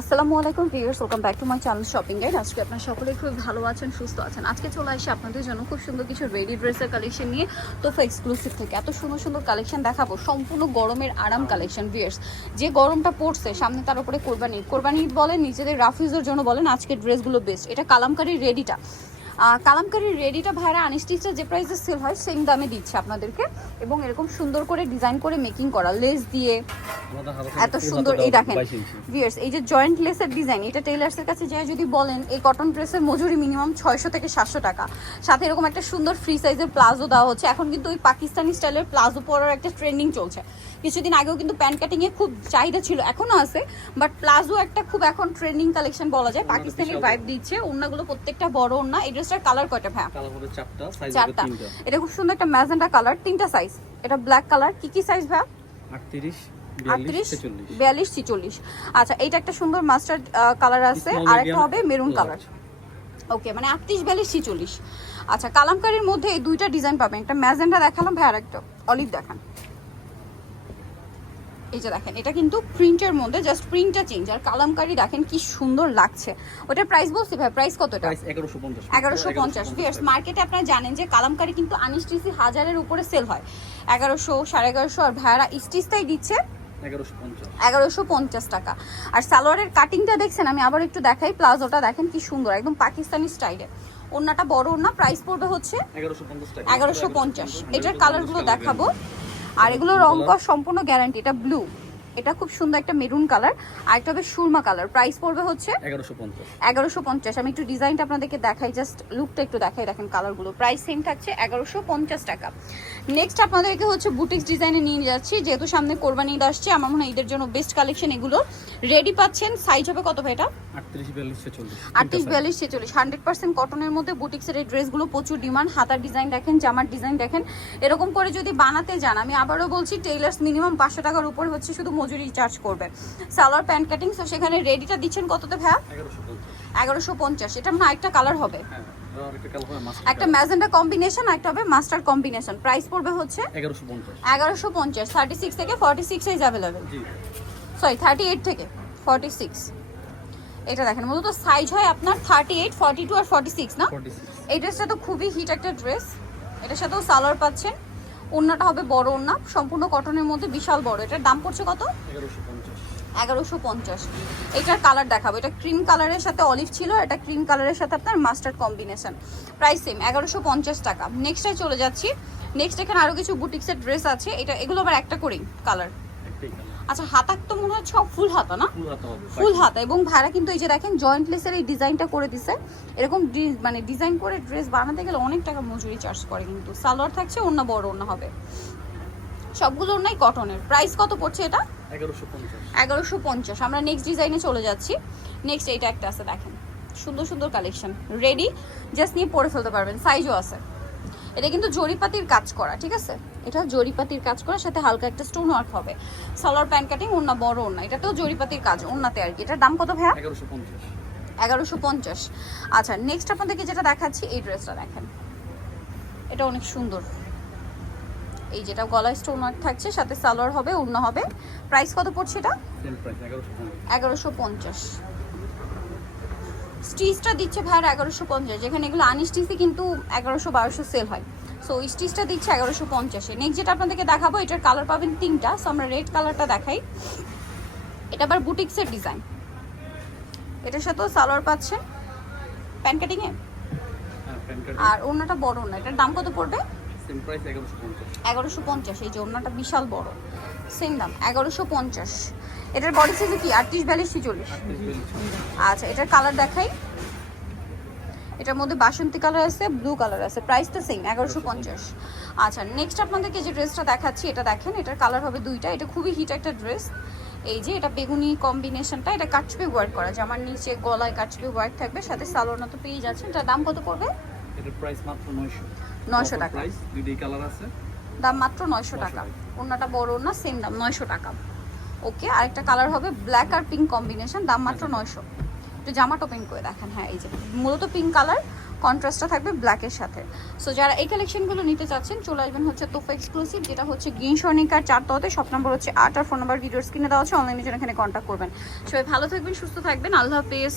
আসসালামু আলাইকুম viewers welcome back to my channel shopping guide আজকে আপনার সকলে খুব ভালো আছেন, সুস্থ আছেন। আজকে চলে আসি আপনাদের জন্য খুব সুন্দর কিছু রেডি ড্রেসের কালেকশন নিয়ে তোফা এক্সক্লুসিভ থেকে। এত সুন্দর সুন্দর কালেকশন দেখাবো, সম্পূর্ণ গরমের আরাম কালেকশন ভিউয়ার্স। যে গরমটা পড়ছে, সামনে তার উপরে কোরবানি। কোরবানি বলেন, নিজেদের রাফিজের জন্য বলেন আজকে ড্রেসগুলো বেস্ট এটা কালামকারি রেডিটা কালামকারির রেডিটা ভাইরা আনিস্টিচটা যে প্রাইসে সেল হয় সেম দামে দিচ্ছে আপনাদেরকে। এবং এরকম সুন্দর করে ডিজাইন করে মেকিং করা লেস দিয়ে। এত সুন্দর এই দেখেন ভিয়ার্স এই যে জয়েন্ট লেসের ডিজাইন এটা টেইলার্সের কাছে যায় যদি বলেন এই কটন ড্রেসের মজুরি মিনিমাম ছয়শো থেকে সাতশো টাকা। সাথে এরকম একটা সুন্দর ফ্রি সাইজের প্লাজো দেওয়া হচ্ছে। এখন কিন্তু ওই পাকিস্তানি স্টাইলের প্লাজো পরার একটা ট্রেন্ডিং চলছে। কিছুদিন আগেও কিন্তু প্যান্ট কাটিংয়ে খুব চাহিদা ছিল এখনও আছে বাট প্লাজো একটা খুব এখন ট্রেন্ডিং কালেকশন বলা যায়। পাকিস্তানি ভাইব দিচ্ছে ওড়নাগুলো প্রত্যেকটা বড় ওড়না এই ড্রেসটার কালার কয়টা ভাই চারটা সাইজ চারটা। তিনটা। এটা খুব সুন্দর একটা ম্যাজেন্টা কালার তিনটা সাইজ এটা ব্ল্যাক কালার কি কি সাইজ ভাই বিয়াল্লিশ ছেচল্লিশ। আচ্ছা এইটা একটা সুন্দর মাস্টার্ড কালার আছে। আর একটা হবে মেরুন কালার ওকে মানে আটত্রিশ বিয়াল্লিশ ছিচল্লিশ। আচ্ছা কালামকারির মধ্যে এই দুইটা ডিজাইন পাবেন। একটা ম্যাজেন্টা দেখালাম ভাই আর একটা অলিভ দেখান। এই যে দেখেন এটা কিন্তু প্রিন্টের মধ্যে জাস্ট প্রিন্টটা চেঞ্জ আর কালামকারি দেখেন কি সুন্দর লাগছে। ওটার প্রাইস বলছি ভাই প্রাইস কত এটা? প্রাইস এগারোশো পঞ্চাশ। ভিয়ার্স মার্কেটে আপনারা জানেন যে কালামকারি কিন্তু আনিস্টিসি হাজারের উপরে সেল হয়। এগারোশো সাড়ে এগারোশো আর ভাইয়ারা স্টিচটাই দিচ্ছে এগারোশো পঞ্চাশ। টাকা। আর সালোয়ারের কাটিংটা দেখছেন আমি আবার একটু দেখাই প্লাজোটা দেখেন কি সুন্দর একদম পাকিস্তানি স্টাইলে ওড়নাটা বড় ওড়না প্রাইস পড়বে হচ্ছে এগারোশো পঞ্চাশ এটার কালারগুলো দেখাবো। আর এগুলো রং করা সম্পূর্ণ গ্যারান্টি এটা ব্লু এটা খুব সুন্দর একটা মেরুন কালার আর একটা হবে সুরমা কালার প্রাইস পড়বে হচ্ছে এগারোশো পঞ্চাশ। এগারোশো পঞ্চাশ। আমি একটু ডিজাইনটা আপনাদেরকে দেখাই জাস্ট লুকটা একটু দেখাই দেখেন কালারগুলো প্রাইস সেম থাকছে এগারোশো পঞ্চাশ টাকা। নেক্সট আপনাদেরকে হচ্ছে বুটিক্স ডিজাইনে নিয়ে যাচ্ছি। যেহেতু সামনে কোরবানি ঈদ আসছে আমার মনে হয় ঈদের জন্য বেস্ট কালেকশন এগুলো। রেডি পাচ্ছেন? সাইজ হবে কত ভাই এটা? আটত্রিশ বিয়াল্লিশ ছেচল্লিশ। হান্ড্রেড পার্সেন্ট কটনের মধ্যে বুটিক্সের এই ড্রেসগুলো প্রচুর ডিমান্ড হাতার ডিজাইন দেখেন জামার ডিজাইন দেখেন। এরকম করে যদি বানাতে যান আমি আবারও বলছি টেইলার্স মিনিমাম পাঁচশো টাকার উপর হচ্ছে শুধু মজুরি চার্জ করবে। সালোয়ার প্যান্ট কাটিং সেখানে রেডিটা দিচ্ছেন কততে ভাইয়া? এগারোশো পঞ্চাশ। এটা মানে আরেকটা কালার হবে। হ্যাঁ। একটা ম্যাজেন্টা কম্বিনেশন একটা হবে মাস্টার কম্বিনেশন। প্রাইস পড়বে হচ্ছে এগারোশো পঞ্চাশ। এগারোশো পঞ্চাশ থার্টি সিক্স থেকে ফর্টি সিক্স সাইজ অ্যাভেলেবেল জি। সরি থার্টি এইট থেকে ফর্টি সিক্স এটা দেখেন মূলত সাইজ হয় আপনার থার্টি এইট ফর্টি টু আর ফর্টি সিক্স না? ফর্টি সিক্স এই ড্রেসটা তো খুবই হিট একটা ড্রেস এটার সাথেও সালোয়ার পাচ্ছেন। ওড়নাটা হবে বড় ওড়না সম্পূর্ণ কটনের মধ্যে বিশাল বড়। এটার দাম পড়ছে কত? এগারোশো পঞ্চাশ। এগারোশো পঞ্চাশ। এটার কালার দেখাবো। এটা ক্রিম কালারের সাথে অলিভ ছিল এটা ক্রিম কালারের সাথে আপনার মাস্টার্ড কম্বিনেশন প্রাইস সেম এগারোশো পঞ্চাশ টাকা। নেক্সটে চলে যাচ্ছি। নেক্সট এখানে আরও কিছু বুটিক্সের ড্রেস আছে। এটা এগুলো আবার একটা করেই কালার আচ্ছা হাতাক তো মনে হচ্ছে ফুল হাতা না? ফুল হাতে এবং ভাড়া কিন্তু এই যে দেখেন জয়েন্ট লেসের এই ডিজাইনটা করে দিছে। এরকম মানে ডিজাইন করে ড্রেস বানাতে গেলে অনেক টাকা মজুরি চার্জ করে কিন্তু। সালোয়ার থাকছে অন্য বড় অন্য হবে। সবগুলো অন্যাই কটনের প্রাইস কত পড়ছে এটা? এগারোশো পঞ্চাশ। আমরা নেক্সট ডিজাইনে চলে যাচ্ছি। নেক্সট এইটা একটা আছে দেখেন। সুন্দর সুন্দর কালেকশন রেডি জাস্ট নিয়ে পরে ফেলতে পারবেন। সাইজও আছে। এটা কিন্তু জরিপাতির কাজ করা ঠিক আছে? এটা জরিপাতির কাজ করা সাথে হালকা একটা স্টোন ওয়ার্ক হবে। সালোয়ার প্যান্ট কাটিং ওনা বড় ওনা এটাতেও জরিপাতির কাজ ওনাতে আর কি। এটার দাম কত ভাইয়া? এগারোশো পঞ্চাশ। আচ্ছা নেক্সট আপনাদেরকে যেটা দেখাচ্ছি এই ড্রেসটা দেখেন। এটা অনেক সুন্দর। এই যেটা গলায় স্টোন ওয়ার্ক থাকছে সাথে সালোয়ার হবে অন্য হবে। প্রাইস কত পড়ছে এটা? এগারোশো পঞ্চাশ। স্টিচটা দিচ্ছে ভাইয়ার এগারোশো পঞ্চাশ। যেখানে এগুলো আনস্টিচই কিন্তু এগারোশো বারোশো সেল হয়। সো স্টিচটা দিচ্ছে এগারোশো পঞ্চাশে। নেক্সট যেটা আপনাদেরকে দেখাবো এটার কালার পাবেন তিনটা। সো আমরা রেড কালারটা দেখাই। এটা আবার বুটিক্সের ডিজাইন এটার সাথেও সালোয়ার পাচ্ছেন। প্যান কাটিংয়ে আর ওড়নাটা বড় না এটার দাম কত পড়বে? সেম প্রাইস এগারোশো পঞ্চাশ। এগারোশো পঞ্চাশ এই যে ওড়নাটা বিশাল বড়। সেম দাম এগারোশো পঞ্চাশ। এটার বডি সাইজে কি? আটত্রিশ বিয়াল্লিশ ছিচল্লিশ? আটত্রিশ বিয়াল্লিশ। আচ্ছা এটার কালার দেখাই। এটার মধ্যে বাসন্তী কালার আছে ব্লু কালার আছে প্রাইসটা সেম এগারোশো পঞ্চাশ। আচ্ছা নেক্সট আপনাদেরকে যে ড্রেসটা দেখাচ্ছি এটা দেখেন এটার কালার হবে দুইটা। এটা খুবই হিট একটা ড্রেস এই যে এটা বেগুনি কম্বিনেশনটা এটা কাটছবি ওয়ার্ক করা। জামার নিচে গলায় কাটছবি ওয়ার্ক থাকবে সাথে সালোয়ার তো পেয়ে যাচ্ছে এটার দাম কত পড়বে? এটার প্রাইস মাত্র নয়শো। নয়শো টাকা। দুইটাই কালার আছে। দাম মাত্র নয়শো টাকা। ওনাটা বড় না সেম দাম নয়শো টাকা। ওকে আরেকটা কালার হবে ব্ল্যাক আর পিঙ্ক কম্বিনেশন দাম মাত্র নয়শো। একটু জামাটা ওপেন করে দেখেন। হ্যাঁ এই যে মূলত পিঙ্ক কালার কন্ট্রাস্টটা থাকবে ব্ল্যাকের সাথে। সো যারা এই কালেকশনগুলো নিতে চাচ্ছেন চলে আসবেন হচ্ছে তোফা এক্সক্লুসিভ যেটা হচ্ছে গ্রিন স্বর্ণিকার চারটাতে শপ নাম্বার হচ্ছে আট আর ফোন নাম্বার ভিডিওর স্ক্রিনে দেওয়া আছে। অনলাইনের জন্য এখানে কন্ট্যাক্ট করবেন। সবাই ভালো থাকবেন সুস্থ থাকবেন। আল্লাহ হাফেজ।